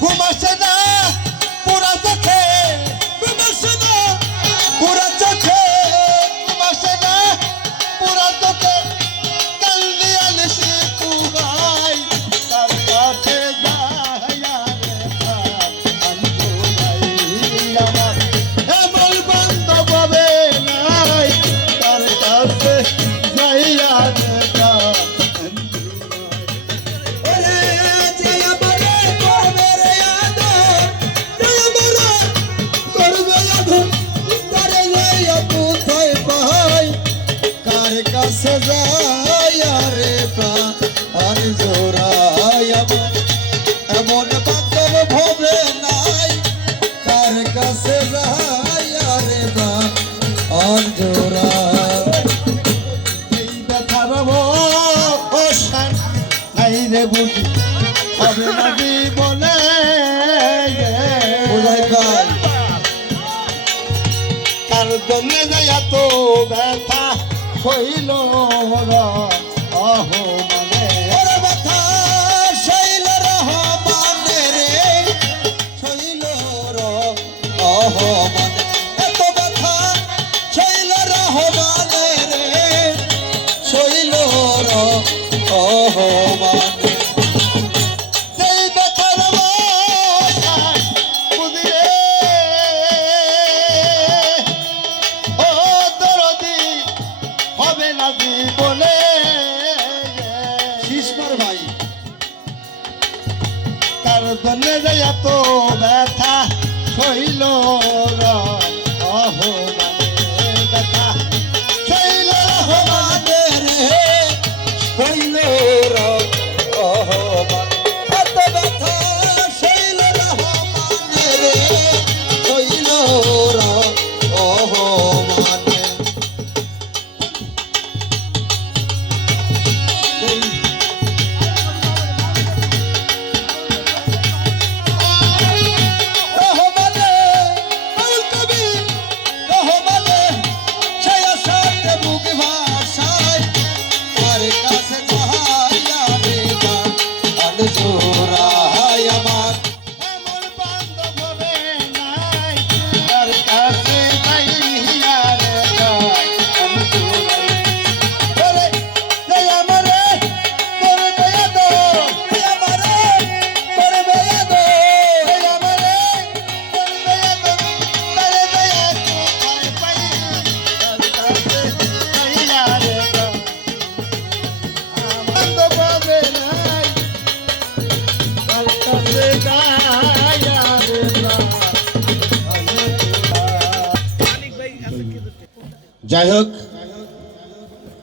ঘুম আসে না পুরা চোখে, ঘুম আসে না পুরা চোখে, ঘুম আসে না পুরা চোখে, কান্দি আলিসি কুহাই তার কাছে যাইয়া রে আন্দোলাই আমার এমন বান্ধব হবে নাই তার কাছে যাইয়া রে কাছে যাইয়া রে প্রাণ জোড়াই আমার এমন বান্ধব ভবে নাই কার কাছে যাইয়া রে প্রাণ জোড়াই এই ব্যথার অবসান নাই রে বুঝি হবে না জীবনে কার জন্য যাইয়া তো ব্যথা শৈল রহমানে ওরে ব্যথা শৈল রহমানে রে শৈল রহমানে এত ব্যথা শৈল রহমানে রে শৈল রহমানে যেই ব্যথার বুঝিয়ে ও দরদি হবে না জীবনে শিশমার ভাই কার জন্য যে এত ব্যথা শৈল রহমানে ব্যথা শৈল রহমানে রে শৈল রহমানে এত ব্যথা শৈল রহমানে রে শৈল রহমানে জোড়াই আমার এমন বান্ধব হবে নাই তার কাছে যাইয়া রে প্রাণ জোড়াই ওরে তুই আমারে করবে দো তুই আমারে করবে দো তুই আমারে করবে দো তারে দয়া কোথায় পাই তার কাছে যাইয়া রে বান্ধব হবে নাই যাই হোক